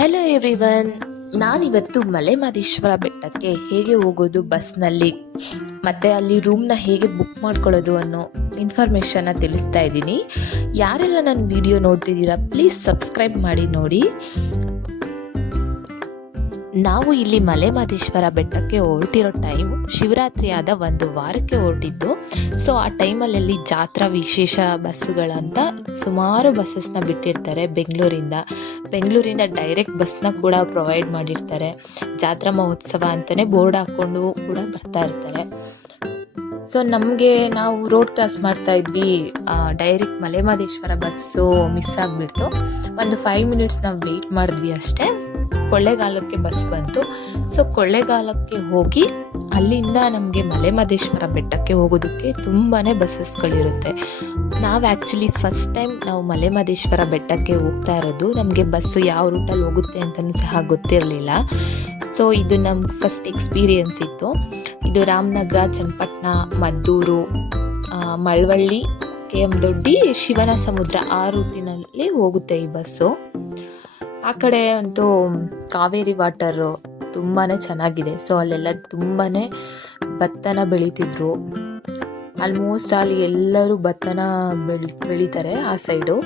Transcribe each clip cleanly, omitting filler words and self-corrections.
Hello everyone, ನಾನಿವತ್ತು ಮಲೆಮಹದೇಶ್ವರ ಬೆಟ್ಟಕ್ಕೆ ಹೇಗೆ ಹೋಗೋದು ಬಸ್ನಲ್ಲಿ ಮತ್ತು ಅಲ್ಲಿ ರೂಮ್ನ ಹೇಗೆ ಬುಕ್ ಮಾಡ್ಕೊಳ್ಳೋದು ಅನ್ನೋ ಇನ್ಫಾರ್ಮೇಷನ್ನ ತಿಳಿಸ್ತಾ ಇದ್ದೀನಿ. ಯಾರೆಲ್ಲ ನನ್ನ ವಿಡಿಯೋ ನೋಡ್ತಿದ್ದೀರಾ ಪ್ಲೀಸ್ ಸಬ್ಸ್ಕ್ರೈಬ್ ಮಾಡಿ ನೋಡಿ. ನಾವು ಇಲ್ಲಿ ಮಲೆಮಹದೇಶ್ವರ ಬೆಟ್ಟಕ್ಕೆ ಹೊರಟಿರೋ ಟೈಮ್ ಶಿವರಾತ್ರಿ ಆದ ಒಂದು ವಾರಕ್ಕೆ ಹೊರಟಿದ್ದು. ಸೊ ಆ ಟೈಮಲ್ಲಿ ಜಾತ್ರಾ ವಿಶೇಷ ಬಸ್ಸುಗಳಂತ ಸುಮಾರು ಬಸ್ಸಸ್ನ ಬಿಟ್ಟಿರ್ತಾರೆ. ಬೆಂಗಳೂರಿಂದ ಡೈರೆಕ್ಟ್ ಬಸ್ನ ಕೂಡ ಪ್ರೊವೈಡ್ ಮಾಡಿರ್ತಾರೆ. ಜಾತ್ರಾ ಮಹೋತ್ಸವ ಅಂತಲೇ ಬೋರ್ಡ್ ಹಾಕ್ಕೊಂಡು ಕೂಡ ಬರ್ತಾ ಇರ್ತಾರೆ. ಸೊ ನಾವು ರೋಡ್ ಕ್ರಾಸ್ ಮಾಡ್ತಾ ಇದ್ವಿ, ಡೈರೆಕ್ಟ್ ಮಲೆಮಹದೇಶ್ವರ ಬಸ್ಸು ಮಿಸ್ ಆಗಿಬಿಡ್ತು. ಒಂದು 5 ಮಿನಿಟ್ಸ್ ನಾವು ವೆಯ್ಟ್ ಮಾಡಿದ್ವಿ ಅಷ್ಟೇ. ಕೊಳ್ಳೇಗಾಲಕ್ಕೆ ಬಸ್ ಬಂತು. ಸೊ ಕೊಳ್ಳೇಗಾಲಕ್ಕೆ ಹೋಗಿ ಅಲ್ಲಿಂದ ನಮಗೆ ಮಲೆಮಹದೇಶ್ವರ ಬೆಟ್ಟಕ್ಕೆ ಹೋಗೋದಕ್ಕೆ ತುಂಬಾ ಬಸ್ಸಸ್ಗಳಿರುತ್ತೆ. ನಾವು ಆ್ಯಕ್ಚುಲಿ ಫಸ್ಟ್ ಟೈಮ್ ನಾವು ಮಲೆಮಹದೇಶ್ವರ ಬೆಟ್ಟಕ್ಕೆ ಹೋಗ್ತಾ ಇರೋದು. ನಮಗೆ ಬಸ್ಸು ಯಾವ ರೂಟಲ್ಲಿ ಹೋಗುತ್ತೆ ಅಂತಲೂ ಸಹ ಗೊತ್ತಿರಲಿಲ್ಲ. ಸೊ ಇದು ನಮ್ಮ ಫಸ್ಟ್ ಎಕ್ಸ್ಪೀರಿಯನ್ಸ್ ಇತ್ತು. ಇದು ರಾಮನಗರ, ಚನ್ನಪಟ್ಟಣ, ಮದ್ದೂರು, ಮಳವಳ್ಳಿ, KM ದೊಡ್ಡಿ, ಶಿವನ ಸಮುದ್ರ ಆ ರೂಟಿನಲ್ಲಿ ಹೋಗುತ್ತೆ ಈ ಬಸ್ಸು. ಆ ಕಡೆ ಅಂತೂ ಕಾವೇರಿ ವಾಟರು ತುಂಬಾ ಚೆನ್ನಾಗಿದೆ. ಸೊ ಅಲ್ಲೆಲ್ಲ ತುಂಬಾ ಭತ್ತನ ಬೆಳೀತಿದ್ರು. ಆಲ್ಮೋಸ್ಟ್ ಅಲ್ಲಿ ಎಲ್ಲರೂ ಭತ್ತನ ಬೆಳೀತಾರೆ ಆ ಸೈಡು.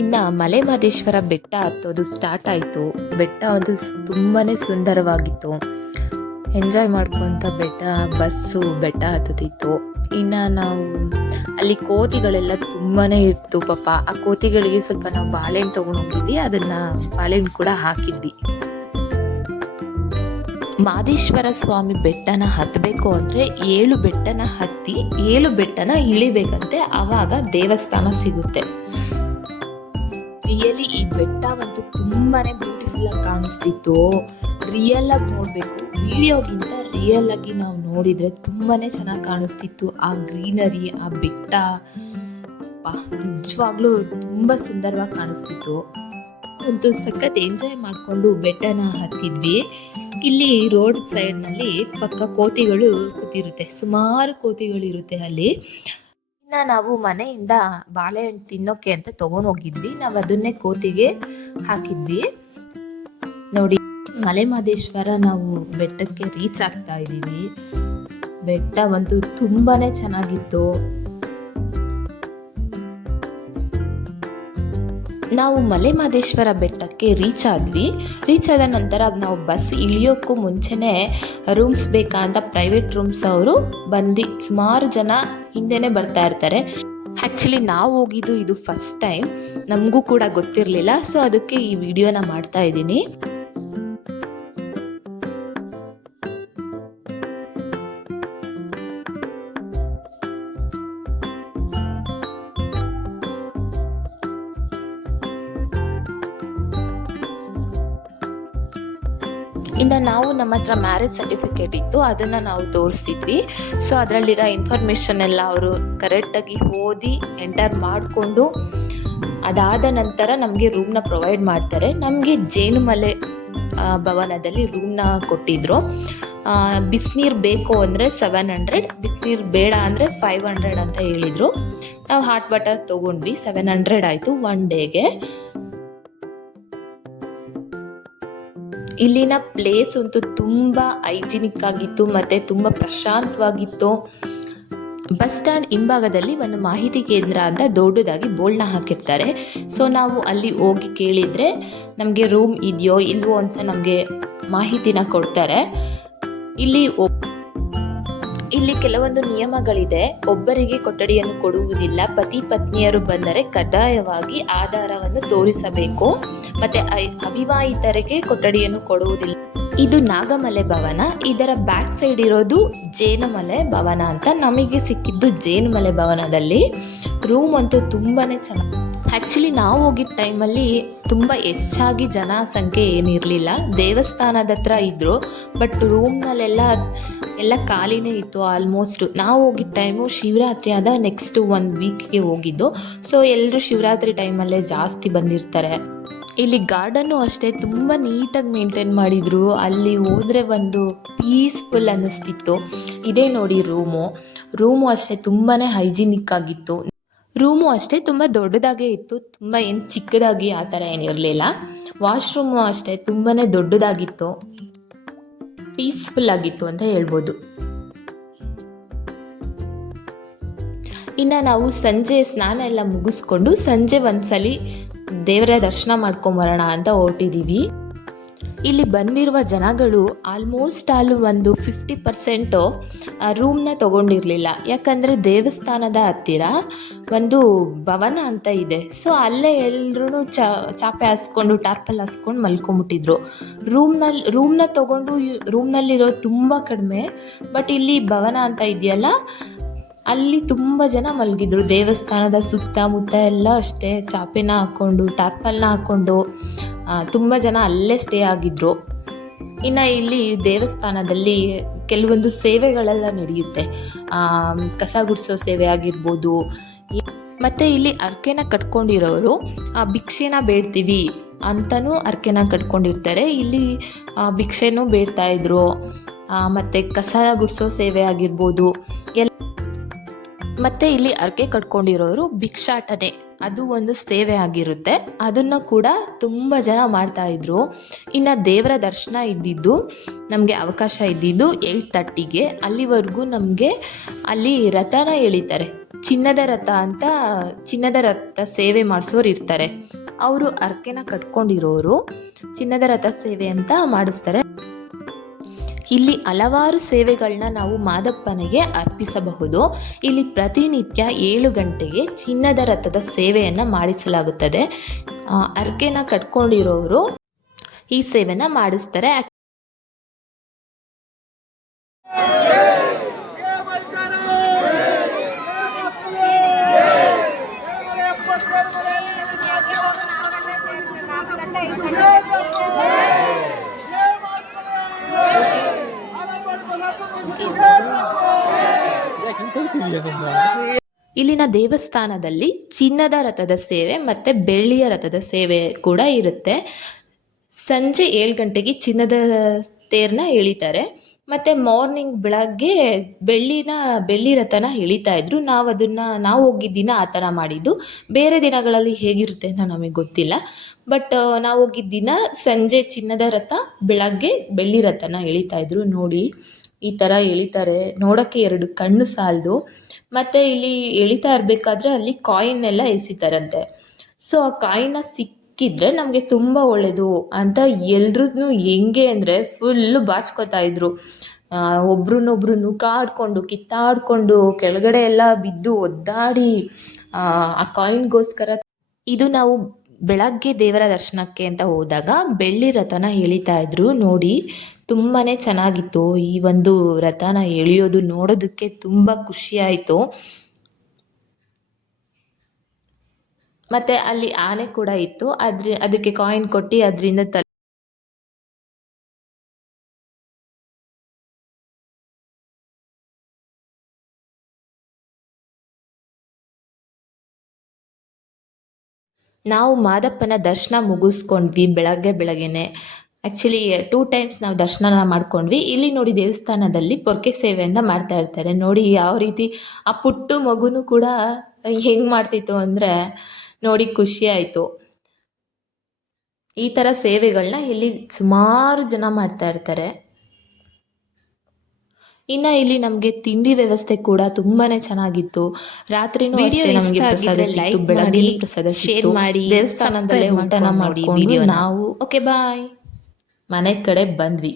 ಇನ್ನು ಮಲೆಮಹದೇಶ್ವರ ಬೆಟ್ಟ ಹತ್ತೋದು ಸ್ಟಾರ್ಟ್ ಆಯಿತು. ಬೆಟ್ಟ ಅದು ತುಂಬಾ ಸುಂದರವಾಗಿತ್ತು. ಎಂಜಾಯ್ ಮಾಡ್ಕೊಂತ ಬೆಟ್ಟ ಹತ್ತುತ್ತಿತ್ತು. ಇನ್ನು ನಾವು ಅಲ್ಲಿ ಕೋತಿಗಳೆಲ್ಲ ತುಂಬಾ ಇತ್ತು ಪಾಪ. ಆ ಕೋತಿಗಳಿಗೆ ಸ್ವಲ್ಪ ನಾವು ಬಾಳೆಹಣ್ಣು ತೊಗೊಂಡೋಗಿದ್ವಿ, ಬಾಳೆಹಣ್ಣು ಕೂಡ ಹಾಕಿದ್ವಿ. ಮಹದೇಶ್ವರ ಸ್ವಾಮಿ ಬೆಟ್ಟನ ಹತ್ತಬೇಕು ಅಂದರೆ 7 ಬೆಟ್ಟನ ಹತ್ತಿ 7 ಬೆಟ್ಟನ ಇಳಿಬೇಕಂತೆ, ಆವಾಗ ದೇವಸ್ಥಾನ ಸಿಗುತ್ತೆ. ರಿಯಲಿ ಈ ಬೆಟ್ಟ ಒಂದು ತುಂಬಾ ಬ್ಯೂಟಿಫುಲ್ ಆಗಿ ಕಾಣಿಸ್ತಿತ್ತು. ರಿಯಲ್ ಆಗಿ ನೋಡಬೇಕು, ವಿಡಿಯೋಗಿಂತ ರಿಯಲ್ ಆಗಿ ನಾವು ನೋಡಿದರೆ ತುಂಬಾ ಚೆನ್ನಾಗಿ ಕಾಣಿಸ್ತಿತ್ತು. ಆ ಗ್ರೀನರಿ, ಆ ಬೆಟ್ಟ ನಿಜವಾಗ್ಲೂ ತುಂಬ ಸುಂದರವಾಗಿ ಕಾಣಿಸ್ತಿತ್ತು. ಒಂದು ಸಖತ್ ಎಂಜಾಯ್ ಮಾಡಿಕೊಂಡು ಬೆಟ್ಟನ ಹತ್ತಿದ್ವಿ. ಇಲ್ಲಿ ರೋಡ್ ಸೈಡ್ನಲ್ಲಿ ಪಕ್ಕ ಕೋತಿಗಳು ಕೂತಿರುತ್ತೆ, ಸುಮಾರು ಕೋತಿಗಳಿರುತ್ತೆ ಅಲ್ಲಿ. ಇನ್ನು ನಾವು ಮನೆಯಿಂದ ಬಾಳೆಹಣ್ಣು ತಿನ್ನೋಕೆ ಅಂತ ತೊಗೊಂಡೋಗಿದ್ವಿ. ನಾವು ಅದನ್ನೇ ಕೋತಿಗೆ ಹಾಕಿದ್ವಿ. ನೋಡಿ, ಮಲೆಮಹದೇಶ್ವರ ನಾವು ಬೆಟ್ಟಕ್ಕೆ ರೀಚ್ ಆಗ್ತಾ ಇದ್ದೀವಿ. ಬೆಟ್ಟ ಒಂದು ತುಂಬಾ ಚೆನ್ನಾಗಿತ್ತು. ನಾವು ಮಲೆಮಹದೇಶ್ವರ ಬೆಟ್ಟಕ್ಕೆ ರೀಚ್ ಆದ ನಂತರ ನಾವು ಬಸ್ ಇಳಿಯೋಕ್ಕೂ ಮುಂಚೆನೇ ರೂಮ್ಸ್ ಬೇಕಾ ಅಂತ ಪ್ರೈವೇಟ್ ರೂಮ್ಸ್ ಅವರು ಬಂದು ಸುಮಾರು ಜನ ಹಿಂದೆನೇ ಬರ್ತಾ ಇರ್ತಾರೆ. ಆ್ಯಕ್ಚುಲಿ ನಾವು ಹೋಗಿದ್ದು ಇದು ಫಸ್ಟ್ ಟೈಮ್, ನಮಗೂ ಕೂಡ ಗೊತ್ತಿರಲಿಲ್ಲ. ಸೊ ಅದಕ್ಕೆ ಈ ವಿಡಿಯೋನ ಮಾಡ್ತಾ ಇದ್ದೀನಿ. ಇನ್ನು ನಮ್ಮ ಹತ್ರ ಮ್ಯಾರೇಜ್ ಸರ್ಟಿಫಿಕೇಟ್ ಇತ್ತು, ಅದನ್ನು ನಾವು ತೋರಿಸ್ತಿದ್ವಿ. ಸೊ ಅದರಲ್ಲಿರೋ ಇನ್ಫಾರ್ಮೇಷನ್ ಎಲ್ಲ ಅವರು ಕರೆಕ್ಟಾಗಿ ಓದಿ ಎಂಟರ್ ಮಾಡಿಕೊಂಡು ಅದಾದ ನಂತರ ನಮಗೆ ರೂಮ್ನ ಪ್ರೊವೈಡ್ ಮಾಡ್ತಾರೆ. ನಮಗೆ ಜೇನುಮಲೆ ಭವನದಲ್ಲಿ ರೂಮ್ನ ಕೊಟ್ಟಿದ್ರು. ಬಿಸಿನೀರು ಬೇಕು ಅಂದರೆ 700, ಬಿಸಿನೀರು ಬೇಡ ಅಂದರೆ 500 ಅಂತ ಹೇಳಿದರು. ನಾವು ಹಾಟ್ ವಾಟರ್ ತೊಗೊಂಡ್ವಿ. 700 ಆಯಿತು 1 ಡೇಗೆ. ಇಲ್ಲಿನ ಪ್ಲೇಸ್ ಅಂತೂ ತುಂಬ ಹೈಜಿನಿಕ್ ಆಗಿತ್ತು ಮತ್ತು ತುಂಬ ಪ್ರಶಾಂತವಾಗಿತ್ತು. ಬಸ್ ಸ್ಟ್ಯಾಂಡ್ ಹಿಂಭಾಗದಲ್ಲಿ ಒಂದು ಮಾಹಿತಿ ಕೇಂದ್ರ ಅಂತ ದೊಡ್ಡದಾಗಿ ಬೋರ್ಡ್ನ ಹಾಕಿರ್ತಾರೆ. ಸೊ ನಾವು ಅಲ್ಲಿ ಹೋಗಿ ಕೇಳಿದರೆ ನಮಗೆ ರೂಮ್ ಇದೆಯೋ ಇಲ್ವೋ ಅಂತ ನಮಗೆ ಮಾಹಿತಿನ ಕೊಡ್ತಾರೆ. ಇಲ್ಲಿ ಕೆಲವೊಂದು ನಿಯಮಗಳಿದೆ. ಒಬ್ಬರಿಗೆ ಕೊಠಡಿಯನ್ನು ಕೊಡುವುದಿಲ್ಲ. ಪತಿ ಪತ್ನಿಯರು ಬಂದರೆ ಕಡ್ಡಾಯವಾಗಿ ಆಧಾರವನ್ನು ತೋರಿಸಬೇಕು. ಮತ್ತು ಅವಿವಾಹಿತರಿಗೆ ಕೊಠಡಿಯನ್ನು ಕೊಡುವುದಿಲ್ಲ. ಇದು ನಾಗಮಲೆ ಭವನ. ಇದರ ಬ್ಯಾಕ್ ಸೈಡ್ ಇರೋದು ಜೇನುಮಲೆ ಭವನ ಅಂತ. ನಮಗೆ ಸಿಕ್ಕಿದ್ದು ಜೇನುಮಲೆ ಭವನದಲ್ಲಿ. ರೂಮ್ ಅಂತೂ ತುಂಬಾ ಚೆನ್ನಾಗಿ. ಆ್ಯಕ್ಚುಲಿ ನಾವು ಹೋಗಿದ್ದ ಟೈಮಲ್ಲಿ ತುಂಬ ಹೆಚ್ಚಾಗಿ ಜನಸಂಖ್ಯೆ ಏನಿರಲಿಲ್ಲ. ದೇವಸ್ಥಾನದ ಹತ್ರ ಇದ್ದರು, ಬಟ್ ರೂಮ್ನಲ್ಲೆಲ್ಲ ಖಾಲಿನೇ ಇತ್ತು ಆಲ್ಮೋಸ್ಟ್. ನಾವು ಹೋಗಿದ್ದ ಟೈಮು ಶಿವರಾತ್ರಿ ಆದ ನೆಕ್ಸ್ಟ್ 1 ವೀಕ್ಗೆ ಹೋಗಿದ್ದು. ಸೊ ಎಲ್ಲರೂ ಶಿವರಾತ್ರಿ ಟೈಮಲ್ಲೇ ಜಾಸ್ತಿ ಬಂದಿರ್ತಾರೆ. ಇಲ್ಲಿ ಗಾರ್ಡನ್ನು ಅಷ್ಟೇ ತುಂಬ ನೀಟಾಗಿ ಮೇಂಟೈನ್ ಮಾಡಿದರು. ಅಲ್ಲಿ ಹೋದರೆ ಒಂದು ಪೀಸ್ಫುಲ್ ಅನ್ನಿಸ್ತಿತ್ತು. ಇದೇ ನೋಡಿ ರೂಮು ಅಷ್ಟೇ ತುಂಬಾ ಹೈಜಿನಿಕ್ ಆಗಿತ್ತು. ರೂಮು ಅಷ್ಟೇ ತುಂಬ ದೊಡ್ಡದಾಗೇ ಇತ್ತು, ತುಂಬ ಏನು ಚಿಕ್ಕದಾಗಿ ಆ ಥರ ಏನಿರಲಿಲ್ಲ. ವಾಶ್ರೂಮು ಅಷ್ಟೇ ತುಂಬಾ ದೊಡ್ಡದಾಗಿತ್ತು, ಪೀಸ್ಫುಲ್ ಆಗಿತ್ತು ಅಂತ ಹೇಳ್ಬೋದು. ಇನ್ನು ನಾವು ಸಂಜೆ ಸ್ನಾನ ಎಲ್ಲ ಮುಗಿಸ್ಕೊಂಡು ಸಂಜೆ ಒಂದ್ಸಲಿ ದೇವರ ದರ್ಶನ ಮಾಡ್ಕೊಂಬರೋಣ ಅಂತ ಹೊರಟಿದ್ದೀವಿ. ಇಲ್ಲಿ ಬಂದಿರುವ ಜನಗಳು ಆಲ್ಮೋಸ್ಟ್ ಆಲ್ ಒಂದು 50% ರೂಮ್ನ ತೊಗೊಂಡಿರಲಿಲ್ಲ. ಯಾಕಂದರೆ ದೇವಸ್ಥಾನದ ಹತ್ತಿರ ಒಂದು ಭವನ ಅಂತ ಇದೆ. ಸೊ ಅಲ್ಲೇ ಎಲ್ಲರೂ ಚಾಪೆ ಹಾಸ್ಕೊಂಡು ಟಾರ್ಪಲ್ ಹಾಸ್ಕೊಂಡು ಮಲ್ಕೊಂಬಿಟ್ಟಿದ್ರು. ರೂಮ್ನ ತೊಗೊಂಡು ರೂಮ್ನಲ್ಲಿರೋ ತುಂಬ ಕಡಿಮೆ. ಬಟ್ ಇಲ್ಲಿ ಭವನ ಅಂತ ಇದೆಯಲ್ಲ, ಅಲ್ಲಿ ತುಂಬ ಜನ ಮಲಗಿದ್ರು. ದೇವಸ್ಥಾನದ ಸುತ್ತಮುತ್ತ ಎಲ್ಲ ಅಷ್ಟೇ ಚಾಪೆನ ಹಾಕ್ಕೊಂಡು ಟಾರ್ಪಲ್ನ ಹಾಕ್ಕೊಂಡು ತುಂಬ ಜನ ಅಲ್ಲೇ ಸ್ಟೇ ಆಗಿದ್ರು. ಇನ್ನು ಇಲ್ಲಿ ದೇವಸ್ಥಾನದಲ್ಲಿ ಕೆಲವೊಂದು ಸೇವೆಗಳೆಲ್ಲ ನಡೆಯುತ್ತೆ. ಕಸ ಗುಡಿಸೋ ಸೇವೆ ಆಗಿರ್ಬೋದು. ಮತ್ತು ಇಲ್ಲಿ ಅರ್ಕೆನ ಕಟ್ಕೊಂಡಿರೋರು ಭಿಕ್ಷೆನ ಬೇಡ್ತೀವಿ ಅಂತಲೂ ಅರ್ಕೆನ ಕಟ್ಕೊಂಡಿರ್ತಾರೆ. ಇಲ್ಲಿ ಭಿಕ್ಷೆನೂ ಬೇಡ್ತಾಯಿದ್ರು. ಮತ್ತು ಕಸ ಗುಡಿಸೋ ಸೇವೆ ಆಗಿರ್ಬೋದು. ಮತ್ತು ಇಲ್ಲಿ ಅರ್ಕೆ ಕಟ್ಕೊಂಡಿರೋರು ಭಿಕ್ಷಾಟನೆ, ಅದು ಒಂದು ಸೇವೆ ಆಗಿರುತ್ತೆ. ಅದನ್ನು ಕೂಡ ತುಂಬ ಜನ ಮಾಡ್ತಾಯಿದ್ರು. ಇನ್ನು ದೇವರ ದರ್ಶನ ಇದ್ದಿದ್ದು ನಮಗೆ ಅವಕಾಶ ಇದ್ದಿದ್ದು 8:30ಗೆ. ಅಲ್ಲಿವರೆಗೂ ನಮಗೆ ಅಲ್ಲಿ ರಥನ ಎಳಿತಾರೆ. ಚಿನ್ನದ ರಥ ಅಂತ, ಚಿನ್ನದ ರಥ ಸೇವೆ ಮಾಡಿಸೋರು ಇರ್ತಾರೆ. ಅವರು ಅರ್ಕೆನ ಕಟ್ಕೊಂಡಿರೋರು ಚಿನ್ನದ ರಥ ಸೇವೆ ಅಂತ ಮಾಡಿಸ್ತಾರೆ. ಇಲ್ಲಿ ಹಲವಾರು ಸೇವೆಗಳನ್ನ ನಾವು ಮಾದಪ್ಪನಿಗೆ ಅರ್ಪಿಸಬಹುದು. ಇಲ್ಲಿ ಪ್ರತಿನಿತ್ಯ 7 ಗಂಟೆಗೆ ಚಿನ್ನದ ರಥದ ಸೇವೆಯನ್ನು ಮಾಡಿಸಲಾಗುತ್ತದೆ. ಅರ್ಕೆನ ಕಟ್ಕೊಂಡಿರೋರು ಈ ಸೇವೆನ ಮಾಡಿಸ್ತಾರೆ. ಇಲ್ಲಿನ ದೇವಸ್ಥಾನದಲ್ಲಿ ಚಿನ್ನದ ರಥದ ಸೇವೆ ಮತ್ತು ಬೆಳ್ಳಿಯ ರಥದ ಸೇವೆ ಕೂಡ ಇರುತ್ತೆ. ಸಂಜೆ 7 ಗಂಟೆಗೆ ಚಿನ್ನದ ತೇರನ್ನ ಎಳಿತಾರೆ. ಮತ್ತು ಮಾರ್ನಿಂಗ್ ಬೆಳಗ್ಗೆ ಬೆಳ್ಳಿ ರಥನ ಎಳಿತಾ ಇದ್ರು. ನಾವು ಹೋಗಿದ್ದ ದಿನ ಆ ಥರ ಮಾಡಿದ್ದು. ಬೇರೆ ದಿನಗಳಲ್ಲಿ ಹೇಗಿರುತ್ತೆ ಅಂತ ನಮಗೆ ಗೊತ್ತಿಲ್ಲ. ಬಟ್ ನಾವು ಹೋಗಿದ್ದ ದಿನ ಸಂಜೆ ಚಿನ್ನದ ರಥ, ಬೆಳಗ್ಗೆ ಬೆಳ್ಳಿ ರಥನ ಎಳಿತಾ ಇದ್ರು. ನೋಡಿ ಈ ಥರ ಎಳಿತಾರೆ, ನೋಡೋಕ್ಕೆ 2 ಕಣ್ಣು ಸಾಲದು. ಮತ್ತು ಇಲ್ಲಿ ಎಳಿತಾ ಇರಬೇಕಾದ್ರೆ ಅಲ್ಲಿ ಕಾಯಿನ್ ಎಲ್ಲ ಎಸಿತಾರಂತೆ. ಸೊ ಆ ಕಾಯಿನ್ನ ಸಿಕ್ಕಿದ್ರೆ ನಮಗೆ ತುಂಬ ಒಳ್ಳೆಯದು ಅಂತ ಎಲ್ರೂ ಹೆಂಗೆ ಅಂದರೆ ಫುಲ್ಲು ಬಾಚ್ಕೋತಾ ಇದ್ರು. ಒಬ್ರನ್ನೊಬ್ರು ನುಕಾಡ್ಕೊಂಡು ಕಿತ್ತಾಡ್ಕೊಂಡು ಕೆಳಗಡೆ ಎಲ್ಲ ಬಿದ್ದು ಒದ್ದಾಡಿ ಆ ಕಾಯಿನ್ಗೋಸ್ಕರ. ಇದು ನಾವು ಬೆಳಗ್ಗೆ ದೇವರ ದರ್ಶನಕ್ಕೆ ಅಂತ ಹೋದಾಗ ಬೆಳ್ಳಿ ರಥನ ಎಳಿತಾ ಇದ್ರು. ನೋಡಿ ತುಂಬಾ ಚೆನ್ನಾಗಿತ್ತು. ಈ ಒಂದು ರಥನ ಎಳೆಯೋದು ನೋಡೋದಕ್ಕೆ ತುಂಬ ಖುಷಿಯಾಯಿತು. ಮತ್ತು ಅಲ್ಲಿ ಆನೆ ಕೂಡ ಇತ್ತು. ಅದಕ್ಕೆ ಕಾಯಿನ್ ಕೊಟ್ಟು ಅದರಿಂದ ನಾವು ಮಾದಪ್ಪನ ದರ್ಶನ ಮುಗಿಸ್ಕೊಂಡ್ವಿ ಬೆಳಗ್ಗೆನೆ. ಆ್ಯಕ್ಚುಲಿ 2 ಟೈಮ್ಸ್ ನಾವು ದರ್ಶನ ಮಾಡ್ಕೊಂಡ್ವಿ. ಇಲ್ಲಿ ನೋಡಿ ದೇವಸ್ಥಾನದಲ್ಲಿ ಪೊರ್ಕೆ ಸೇವೆ ಅಂತ ಮಾಡ್ತಾ ಇರ್ತಾರೆ. ನೋಡಿ ಯಾವ ರೀತಿ ಆ ಪುಟ್ಟ ಮಗುನೂ ಕೂಡ ಹೆಂಗೆ ಮಾಡ್ತಿತ್ತು ಅಂದರೆ ನೋಡಿ ಖುಷಿ ಆಯಿತು. ಈ ಥರ ಸೇವೆಗಳನ್ನ ಇಲ್ಲಿ ಸುಮಾರು ಜನ ಮಾಡ್ತಾ ಇರ್ತಾರೆ. ಇನ್ನು ಇಲ್ಲಿ ನಮಗೆ ತಿಂಡಿ ವ್ಯವಸ್ಥೆ ಕೂಡ ತುಂಬಾ ಚೆನ್ನಾಗಿತ್ತು. ರಾತ್ರಿನೂ ಅಷ್ಟೇ ನಮಗೆ ಪ್ರಸಾದ ಸಿಕ್ತು, ಬೆಳಗ್ಗೆ ಪ್ರಸಾದ ಸಿಕ್ತು. ದೇವಸ್ಥಾನದಲ್ಲೇ ಊಟನ ಮಾಡಿಕೊಂಡು ನಾವು ಓಕೆ ಬಾಯ್ ಮನೆ ಕಡೆ ಬಂದ್ವಿ.